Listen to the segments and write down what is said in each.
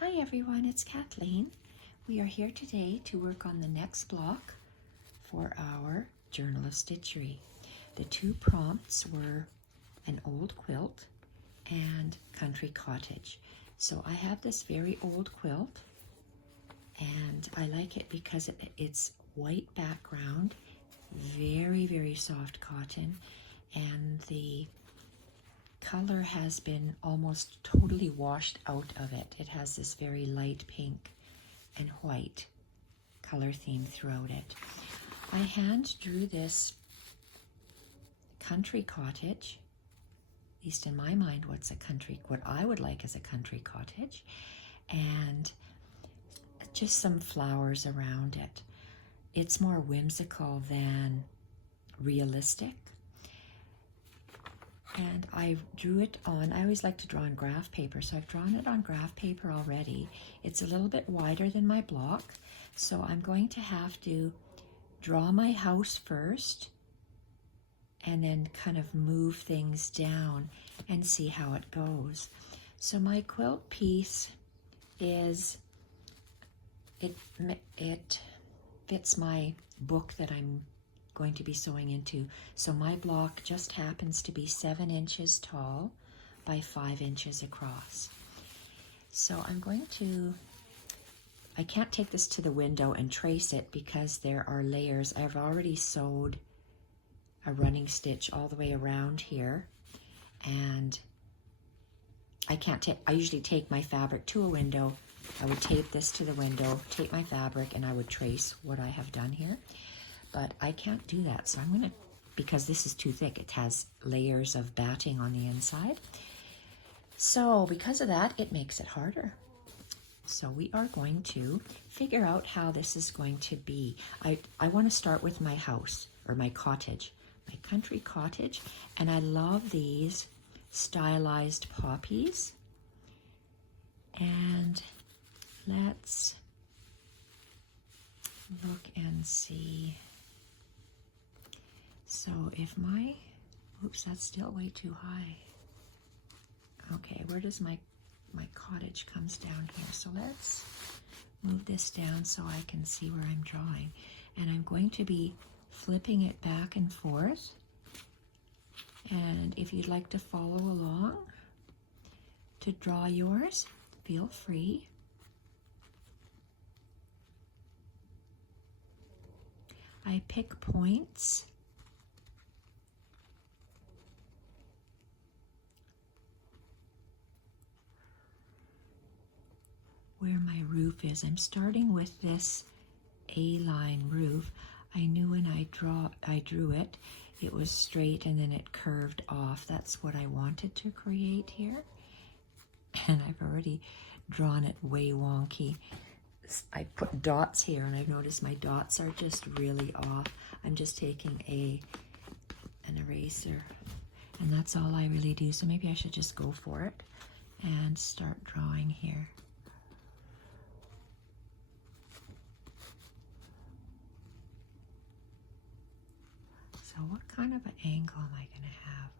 Hi everyone, it's Kathleen. We are here today to work on the next block for our Journal of Stitchery. The two prompts were an old quilt and country cottage. So I have this very old quilt and I like it because it's white background, very soft cotton, and the color has been almost totally washed out of it. It has this very light pink and white color theme throughout it. I hand drew this country cottage, at least in my mind what I would like as a country cottage, and just some flowers around it. It's more whimsical than realistic. And I drew it on, I always like to draw on graph paper, so I've drawn it on graph paper already. It's a little bit wider than my block, so I'm going to have to draw my house first and then kind of move things down and see how it goes. So my quilt piece is, it fits my book that I'm going to be sewing into. So my block just happens to be 7 inches tall by 5 inches across. So I'm going to, I can't take this to the window and trace it because there are layers. I've already sewed a running stitch all the way around here, and I usually take my fabric to a window. I would tape this to the window, tape my fabric, and I would trace what I have done here. But I can't do that, so I'm gonna, because this is too thick, it has layers of batting on the inside. So because of that, it makes it harder. So we are going to figure out how this is going to be. I want to start with my house, or my cottage, my country cottage, and I love these stylized poppies. And let's look and see. So if my, oops, that's still way too high. Okay, where does my cottage comes down here? So let's move this down so I can see where I'm drawing. And I'm going to be flipping it back and forth. And if you'd like to follow along to draw yours, feel free. I pick points where my roof is. I'm starting with this A-line roof. I knew when I drew it, it was straight and then it curved off. That's what I wanted to create here. And I've already drawn it way wonky. I put dots here and I've noticed my dots are just really off. I'm just taking an eraser, and that's all I really do. So maybe I should just go for it and start drawing here. So what kind of an angle am I going to have?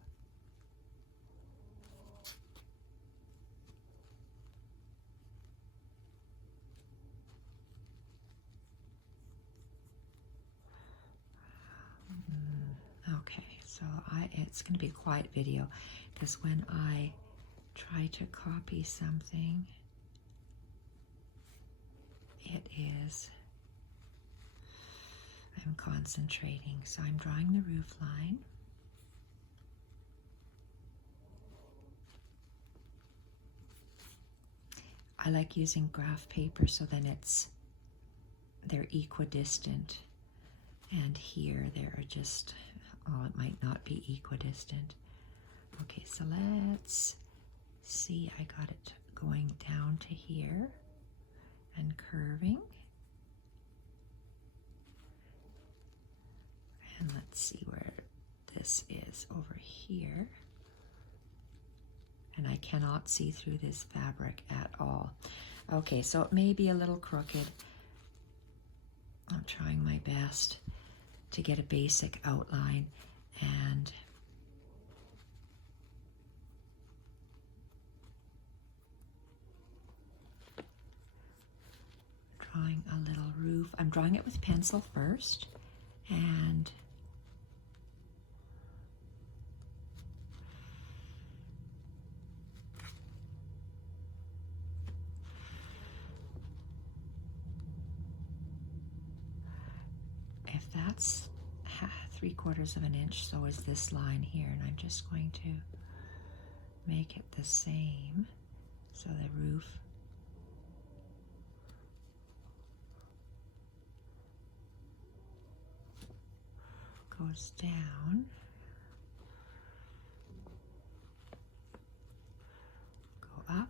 Okay, so it's going to be a quiet video because when I try to copy something, I'm concentrating. So I'm drawing the roof line. I like using graph paper so then they're equidistant. And here they're just, oh, it might not be equidistant. Okay, so let's see, I got it going down to here and curving. And let's see where this is over here. And I cannot see through this fabric at all. Okay, so it may be a little crooked. I'm trying my best to get a basic outline, and drawing a little roof. I'm drawing it with pencil first, and if that's 3/4 of an inch, so is this line here, and I'm just going to make it the same, so the roof goes down, go up,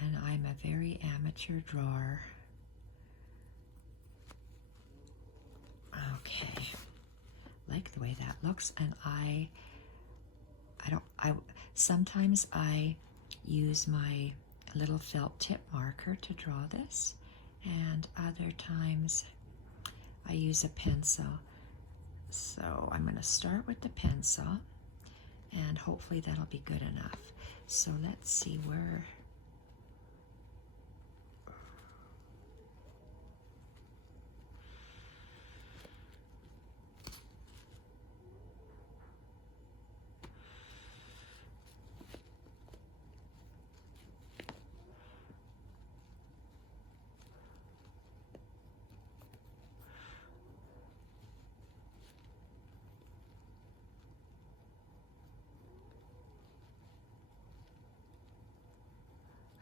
and I'm a very amateur drawer. Okay, like the way that looks, and sometimes I use my little felt tip marker to draw this, and other times I use a pencil. So I'm going to start with the pencil, and hopefully that'll be good enough. So let's see where.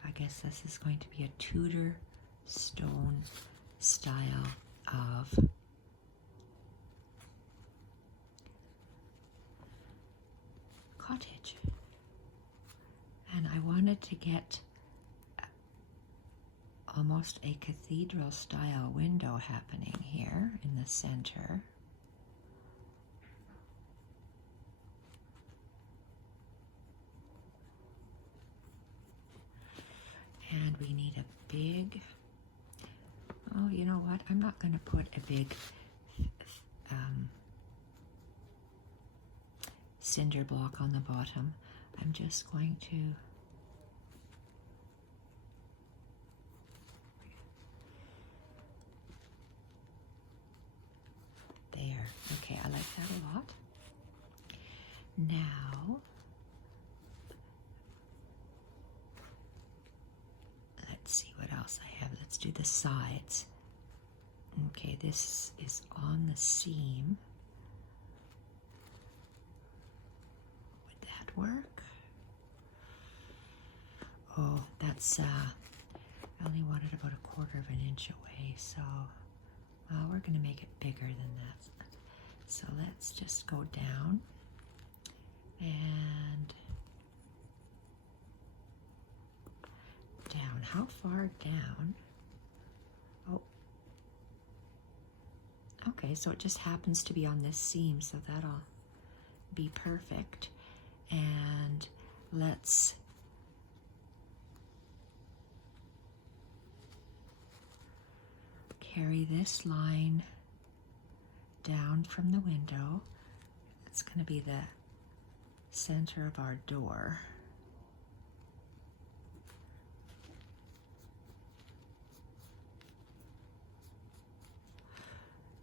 I guess this is going to be a Tudor stone style of cottage. And I wanted to get almost a cathedral style window happening here in the center. And we need a big, oh, you know what? I'm not going to put a big cinder block on the bottom. I'm just going to there. Okay, I like that a lot. Now, let's see what else I have. Let's do the sides. Okay, this is on the seam. Would that work? Oh, that's, I only wanted about 1/4 of an inch away, so, well, we're going to make it bigger than that. So let's just go down and down. How far down? Oh, okay, so it just happens to be on this seam, so that'll be perfect. And let's carry this line down from the window. It's going to be the center of our door.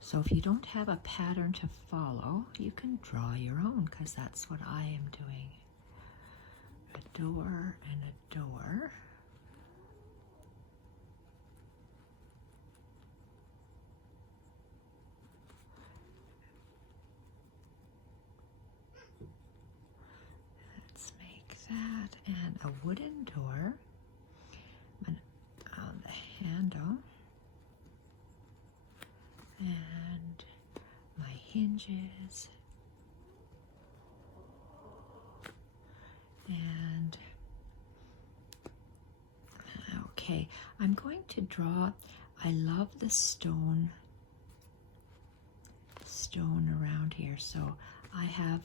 So if you don't have a pattern to follow, you can draw your own, because that's what I am doing. A door and a door. Let's make that, and a wooden door on the handle. And my hinges, and okay, I'm going to draw, I love the stone around here, so I have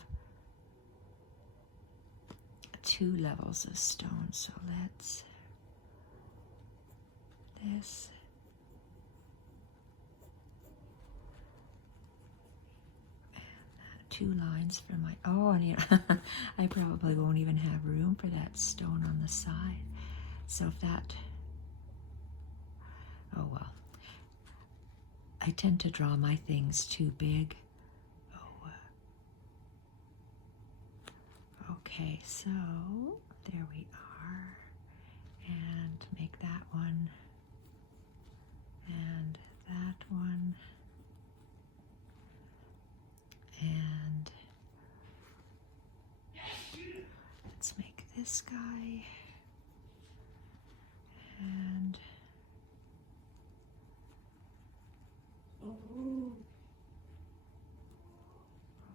2 levels of stone, so let's, this, 2 lines for my, oh, and you know, I probably won't even have room for that stone on the side. So if that Oh well. I tend to draw my things too big. Oh. Okay, so there we are. And make that one. And that one. And let's make this guy. And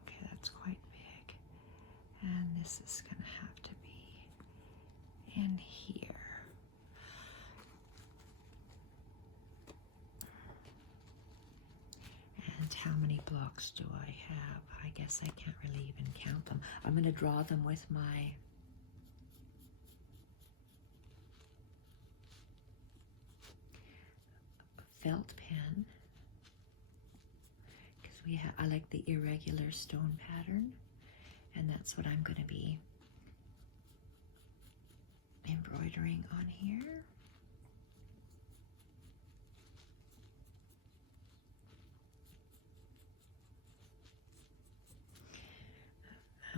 okay, that's quite big. And this is going to have to be in here. And how many blocks do I have? I guess I can't really even count them. I'm going to draw them with my felt pen, because I like the irregular stone pattern, and that's what I'm going to be embroidering on here.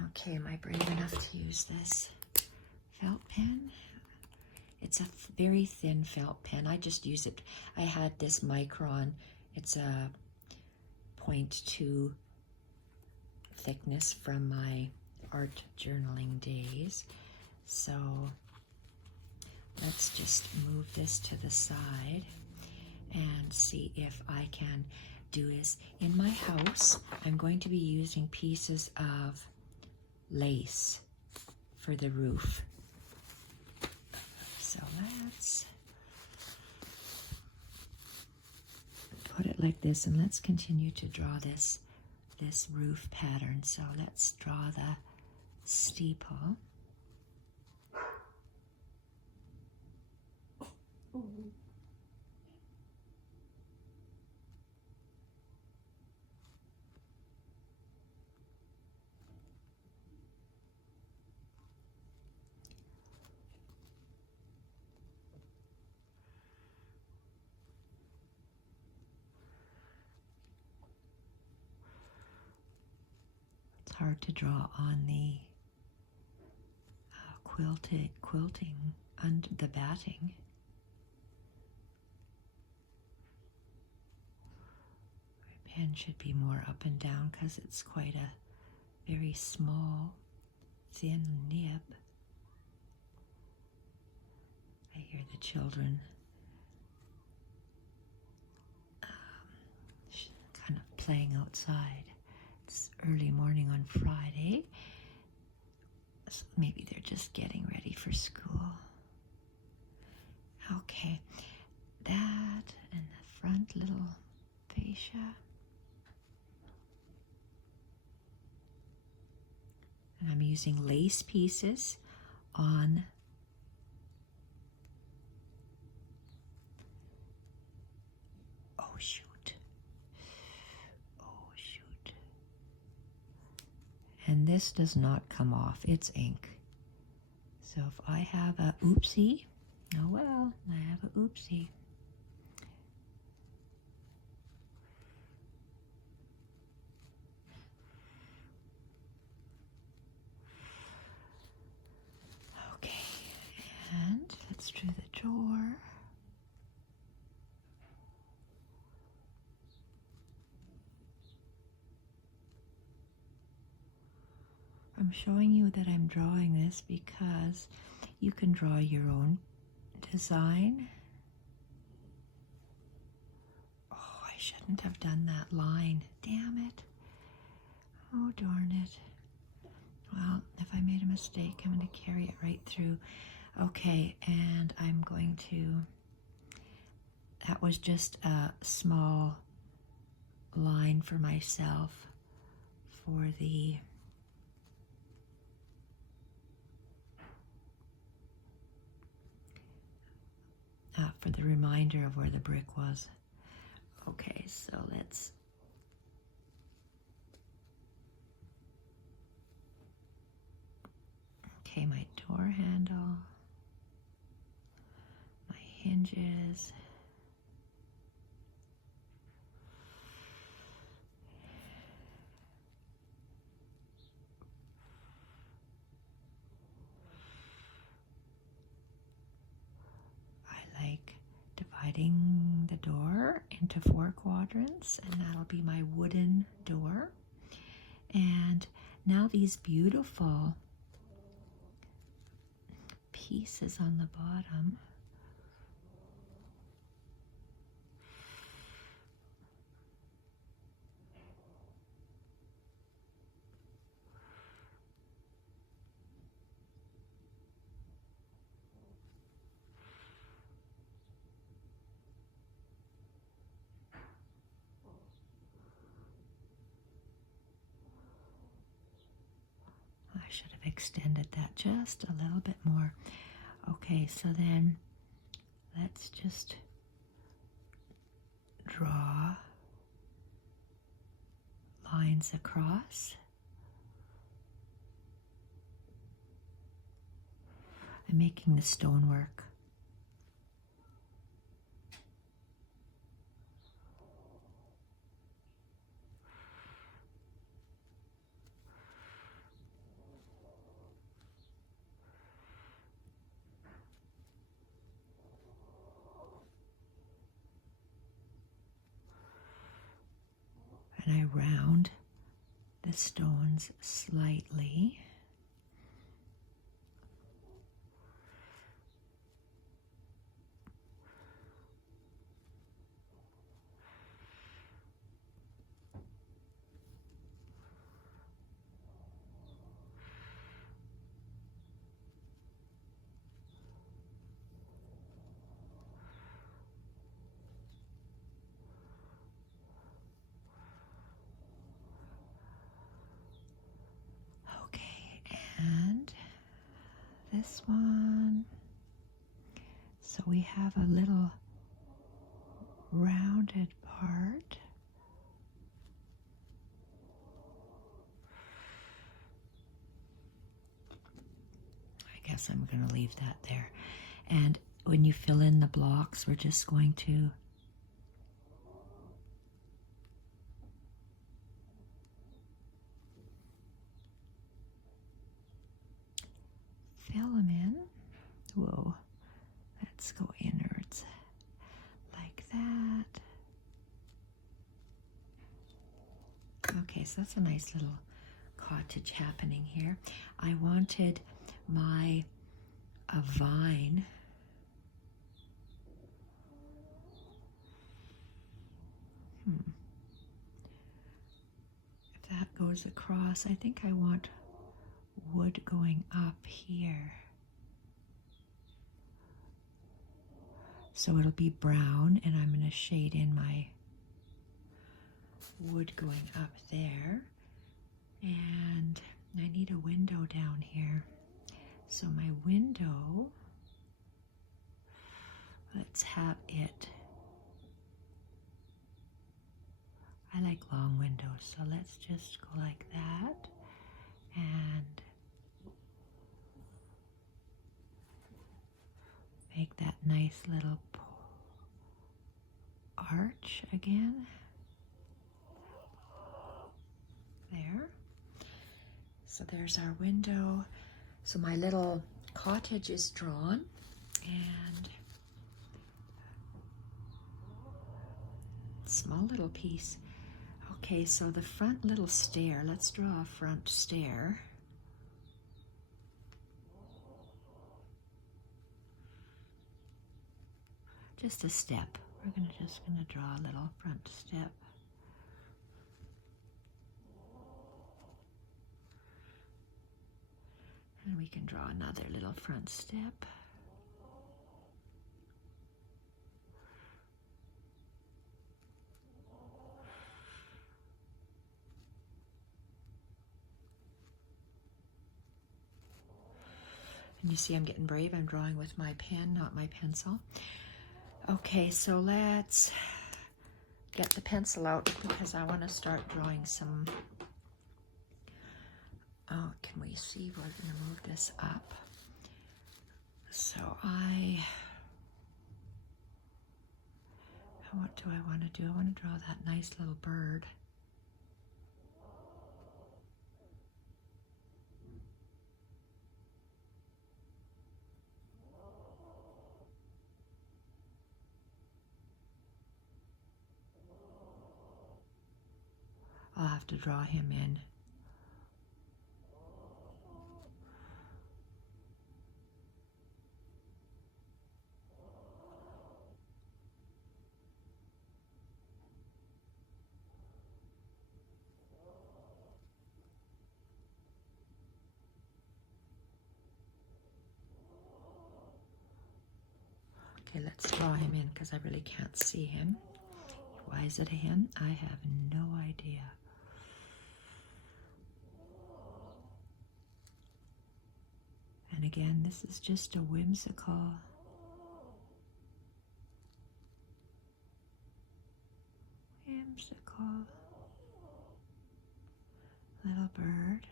Okay, am I brave enough to use this felt pen? It's a very thin felt pen. I just use it. I had this Micron. It's a 0.2 thickness from my art journaling days. So let's just move this to the side and see if I can do this. In my house, I'm going to be using pieces of lace for the roof. So let's put it like this, and let's continue to draw this roof pattern. So let's draw the steeple. Hard to draw on the quilting and the batting. My pen should be more up and down because it's quite a very small, thin nib. I hear the children kind of playing outside. It's early morning on Friday, so maybe they're just getting ready for school. Okay, that and the front little fascia. And I'm using lace pieces on and this does not come off, it's ink. So if I have a oopsie, oh well, I have a oopsie. Okay, and let's do the drawer. I'm showing you that I'm drawing this because you can draw your own design. Oh, I shouldn't have done that line. Damn it. Oh, darn it. Well, if I made a mistake, I'm going to carry it right through. Okay, and I'm going to... That was just a small line for myself for the... for the reminder of where the brick was. Okay, so let's... Okay, my door handle, my hinges, dividing the door into 4 quadrants, and that'll be my wooden door. And now these beautiful pieces on the bottom. I should have extended that just a little bit more. Okay, so then let's just draw lines across. I'm making the stonework. And I round the stones slightly. And this one, so we have a little rounded part. I guess I'm going to leave that there. And when you fill in the blocks, we're just going to fill them in. Whoa, let's go inwards like that. Okay, so that's a nice little cottage happening here. I wanted a vine if that goes across, I think I want wood going up here. So it'll be brown, and I'm going to shade in my wood going up there. And I need a window down here. So my window, let's have it. I like long windows, so let's just go like that. And make that nice little arch again. There. So there's our window. So my little cottage is drawn, and small little piece. Okay, so the front little stair, let's draw a front stair. Just a step. We're just gonna draw a little front step. And we can draw another little front step. And you see I'm getting brave. I'm drawing with my pen, not my pencil. Okay, so let's get the pencil out because I want to start drawing some. Oh, can we see? We're going to move this up. So what do I want to do? I want to draw that nice little bird. have to draw him in. Okay, let's draw him in because I really can't see him. Why is it a him? I have no idea. And again, this is just a whimsical. Whimsical little bird.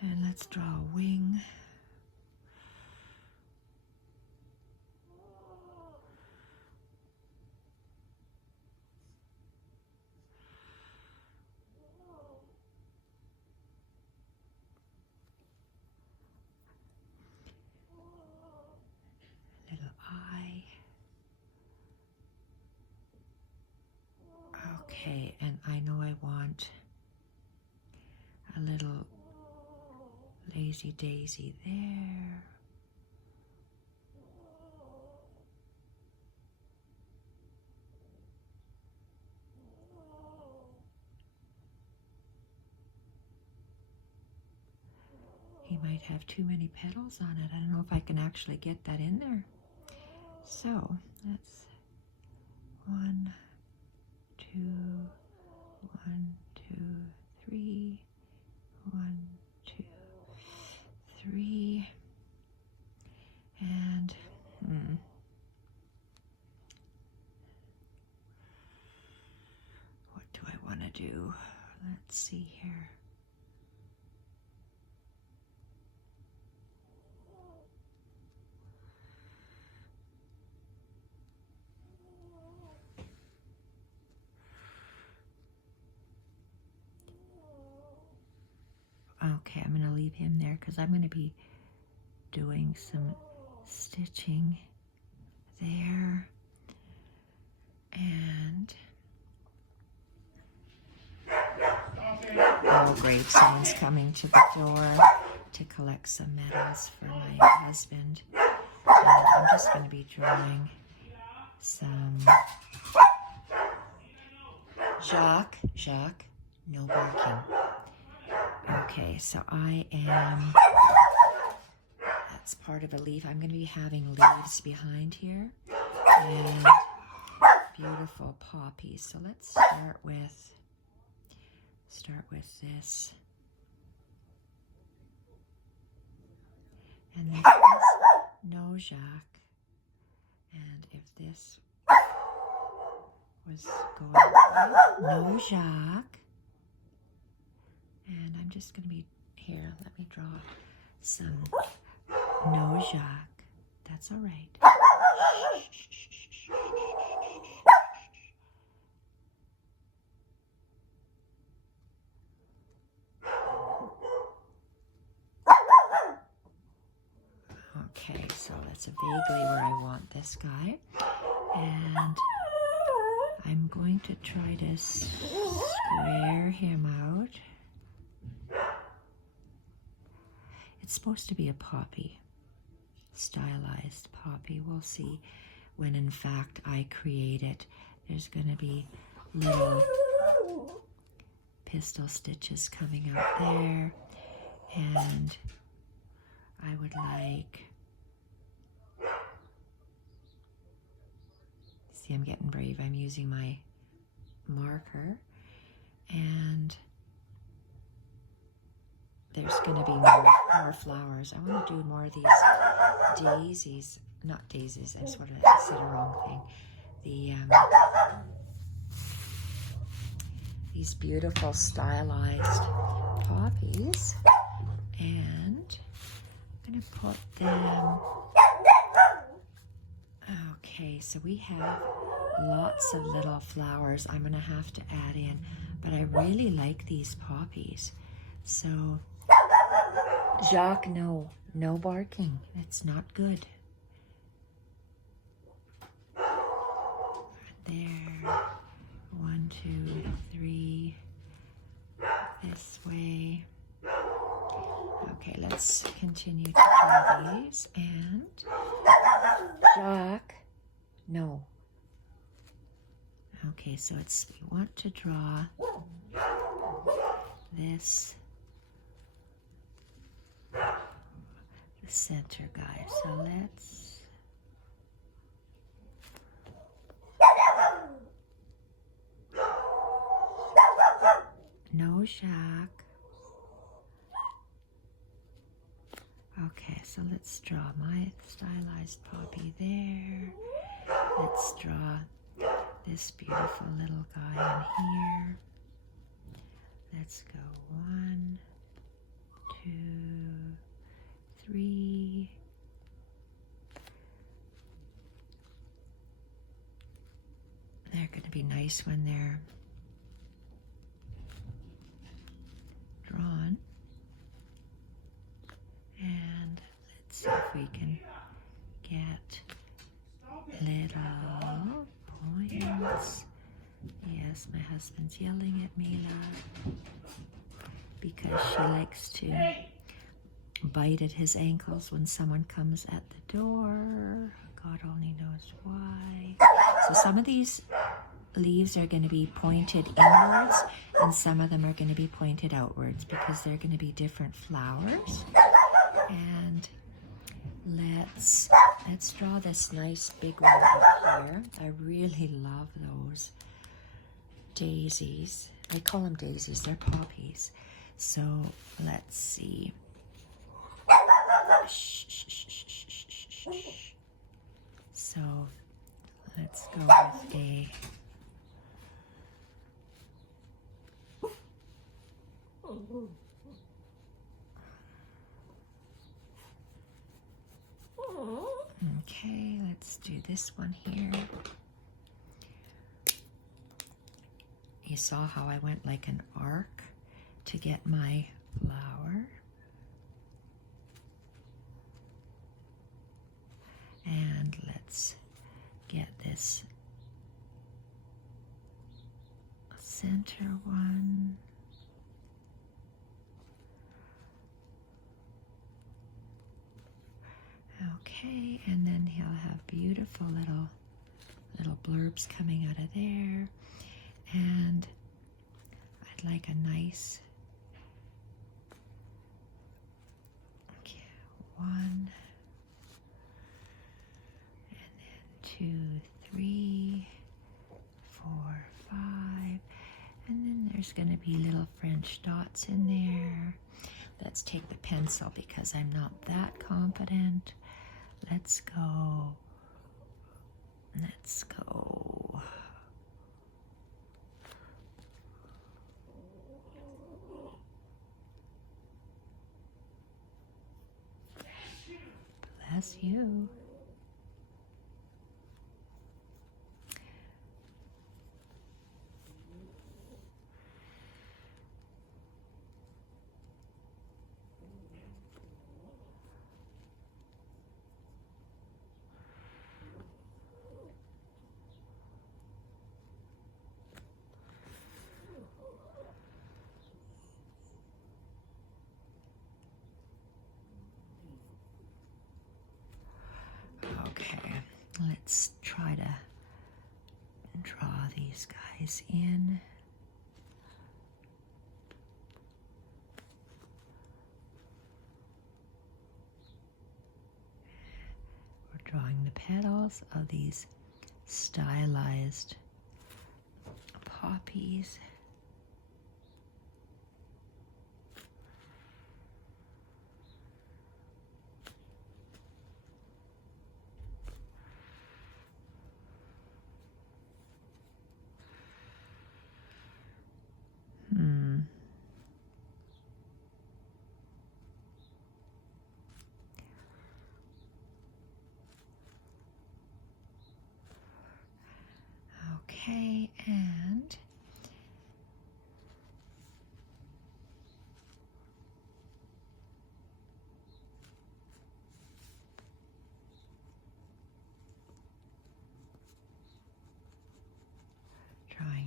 And let's draw a wing. Little eye. Okay, and I know I want a little lazy daisy there. He might have too many petals on it. I don't know if I can actually get that in there. So that's 1, 2, 1, 2, 3, 1, 2, 3, and what do I want to do? Let's see here. Okay, I'm going to leave him there because I'm going to be doing some stitching there. And oh great, someone's coming to the door to collect some medals for my husband. And I'm just going to be drawing some Jacques, no barking. Okay, so I am, that's part of a leaf. I'm going to be having leaves behind here and beautiful poppies. So let's start with this. And then this, no Jacques. And if this was going, no Jacques. And I'm just going to be, here, let me draw some no Jacques. That's all right. Okay, so that's vaguely where I want this guy. And I'm going to try to square him out. It's supposed to be a poppy, stylized poppy. We'll see when in fact I create it. There's going to be little pistol stitches coming out there, and I would like, see, I'm getting brave. I'm using my marker, and there's going to be more flowers. I want to do more of these daisies, not daisies, I just wanted to say the wrong thing. These beautiful stylized poppies, and I'm going to put them, okay, so we have lots of little flowers I'm going to have to add in, but I really like these poppies. So Jacques, no barking. It's not good. there. 1, 2, 3. This way. Okay, let's continue to draw these. And Jack, no. Okay, so we want to draw this, the center guy. So let's, no Jack. Okay, so let's draw my stylized poppy there. Let's draw this beautiful little guy in here. Let's go 1, 2, 3. They're going to be nice when they're drawn. And let's see if we can get little points. Yes, my husband's yelling at me, love, because she likes to bite at his ankles when someone comes at the door. God only knows why. So some of these leaves are going to be pointed inwards and some of them are going to be pointed outwards because they're going to be different flowers. And let's draw this nice big one up here. I really love those daisies. I call them daisies, they're poppies. So let's see. So let's go with a okay, let's do this one here. You saw how I went like an arc to get my flower. And let's get this center one. Okay, and then he'll have beautiful little blurbs coming out of there. And I'd like a nice, okay, 1, and then 2, 3, 4, 5, and then there's going to be little French dots in there. Let's take the pencil because I'm not that confident. Let's go. Let's go. Bless you. Okay, let's try to draw these guys in. We're drawing the petals of these stylized poppies. Okay, and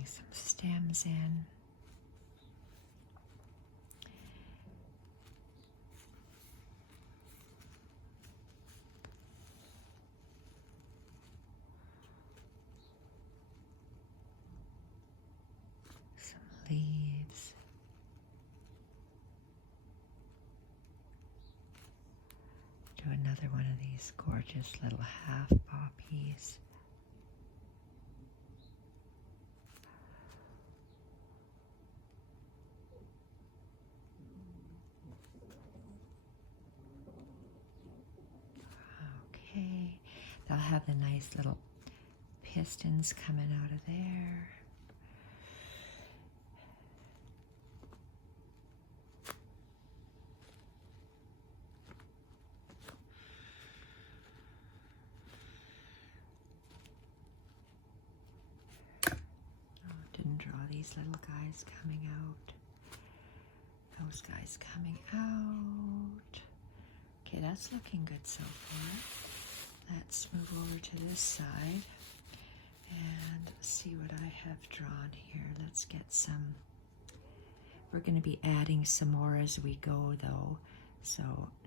some stems in. Some leaves. Do another one of these gorgeous little half poppies. Okay, they'll have the nice little pistons coming out of there. These little guys coming out. Those guys coming out. Okay, that's looking good so far. Let's move over to this side and see what I have drawn here. Let's get some. We're going to be adding some more as we go though, so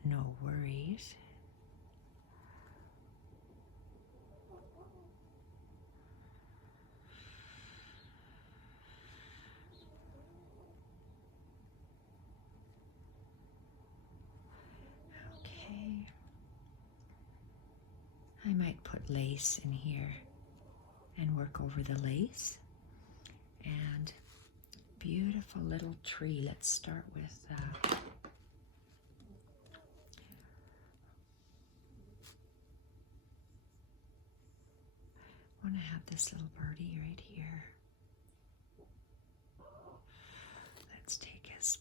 no worries. I might put lace in here and work over the lace. And beautiful little tree. Let's start with I want to have this little birdie right here. Let's take his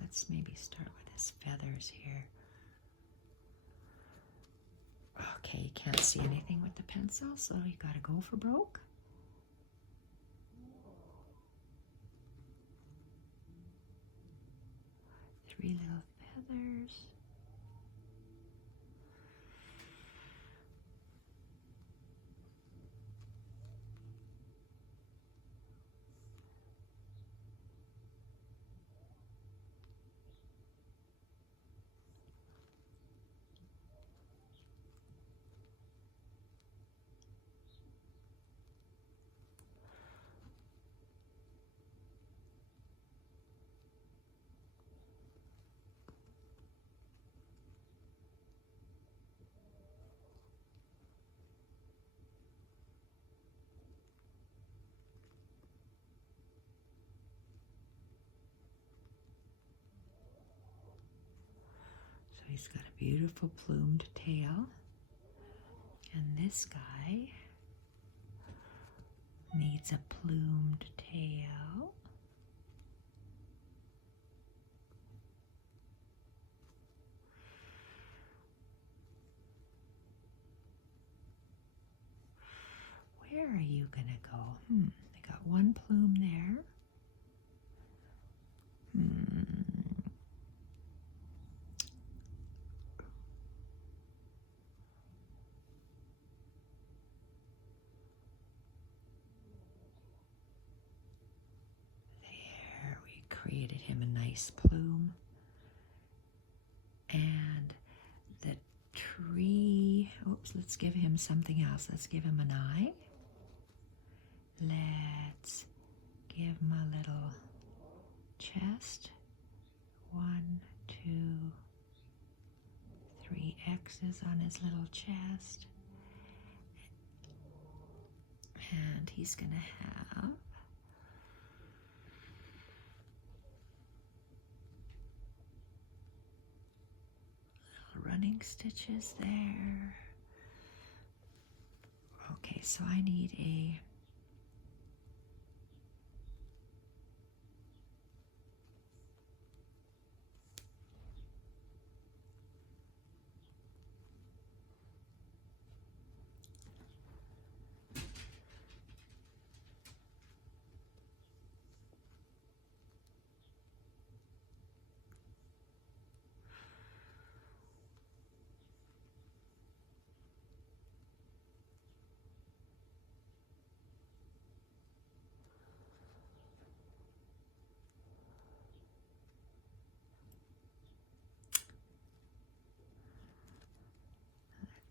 let's maybe start with his feathers here. Okay, you can't see anything with the pencil, so you gotta go for broke. Three little feathers. He's got a beautiful plumed tail. And this guy needs a plumed tail. Where are you gonna go? I got one plume there. Created him a nice plume. And the tree, oops, let's give him something else. Let's give him an eye. Let's give him a little chest. 1, 2, 3 X's on his little chest. And he's gonna have running stitches there. Okay, so I need a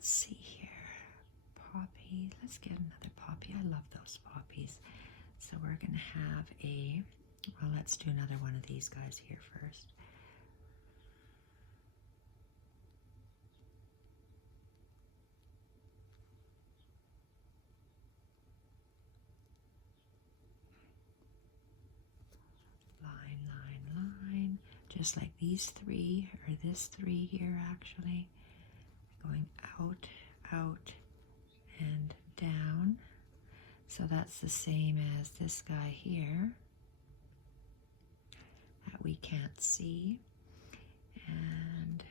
let's see here. Poppy. Let's get another poppy. I love those poppies. So we're going to have well, let's do another one of these guys here first. Line, line, line. Just like these three, or this three here actually. Going out, out, and down. So that's the same as this guy here that we can't see. And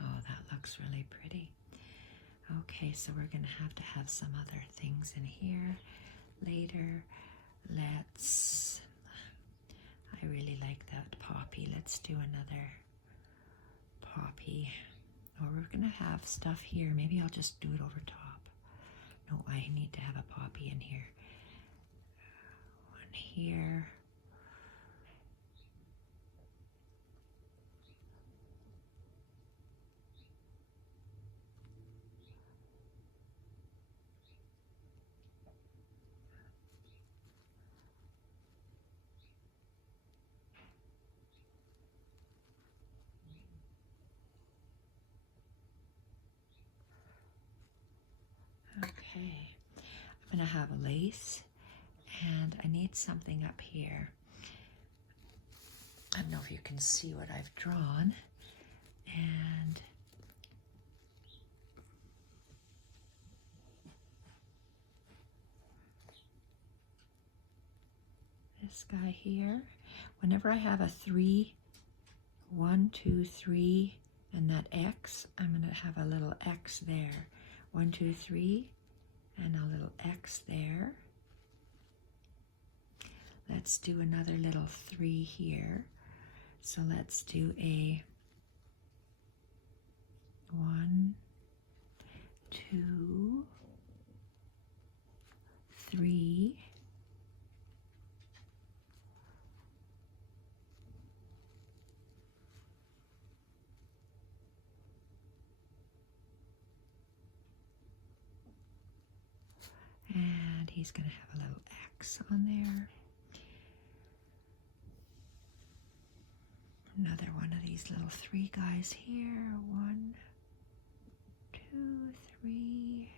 oh, that looks really pretty. Okay, so we're going to have some other things in here later. I really like that poppy. Let's do another poppy. Or we're going to have stuff here. Maybe I'll just do it over top. No, I need to have a poppy in here. One here. Okay, I'm going to have a lace, and I need something up here. I don't know if you can see what I've drawn, and this guy here, whenever I have a 3, 1, 2, 3, and that X, I'm going to have a little X there. 1, 2, 3, and a little X there. Let's do another little 3 here. So let's do a 1, 2, 3. And he's going to have a little X on there. Another one of these little 3 guys here. 1, 2, 3.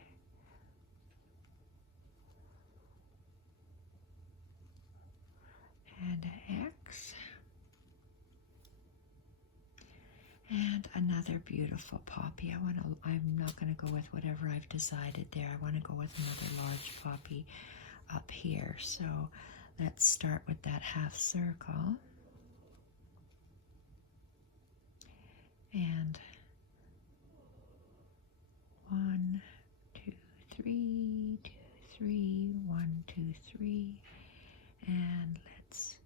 And an X. And another beautiful poppy. I'm not going to go with whatever I've decided there. I want to go with another large poppy up here. So let's start with that half circle. And 1, 2, 3, 2, 3, 1, 2, 3, and let's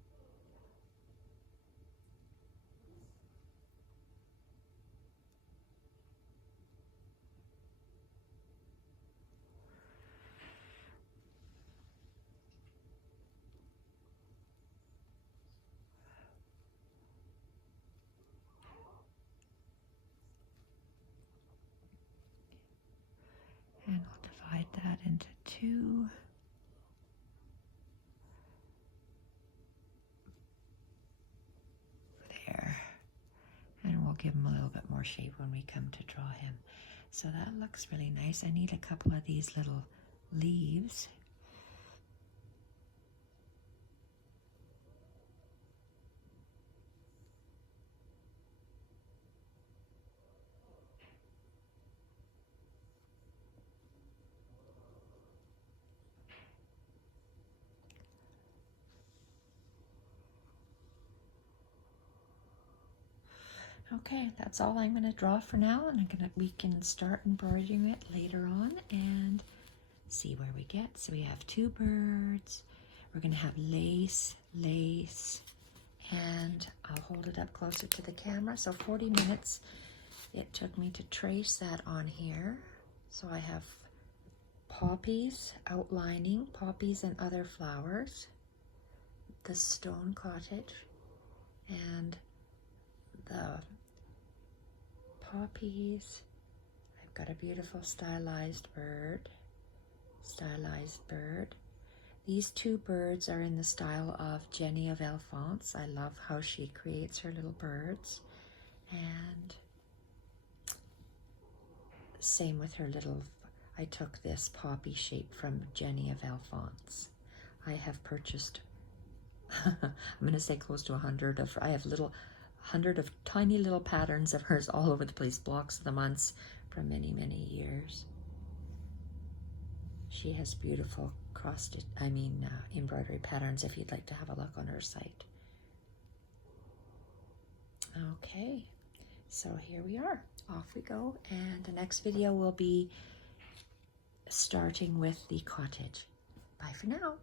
and we'll divide that into 2. There. And we'll give him a little bit more shape when we come to draw him. So that looks really nice. I need a couple of these little leaves. Okay, that's all I'm going to draw for now, and we can start embroidering it later on and see where we get. So we have 2 birds. We're going to have lace, lace, and I'll hold it up closer to the camera. So 40 minutes it took me to trace that on here. So I have poppies outlining, poppies and other flowers, the stone cottage, and the poppies. I've got a beautiful stylized bird. These two birds are in the style of Jenny of Elefantz. I love how she creates her little birds. And same with her little, I took this poppy shape from Jenny of Elefantz. I have purchased, I'm going to say close to 100 of, I have 100 of tiny little patterns of hers all over the place, blocks of the months from many, many years. She has beautiful embroidery patterns if you'd like to have a look on her site. Okay, so here we are. Off we go, and the next video will be starting with the cottage. Bye for now.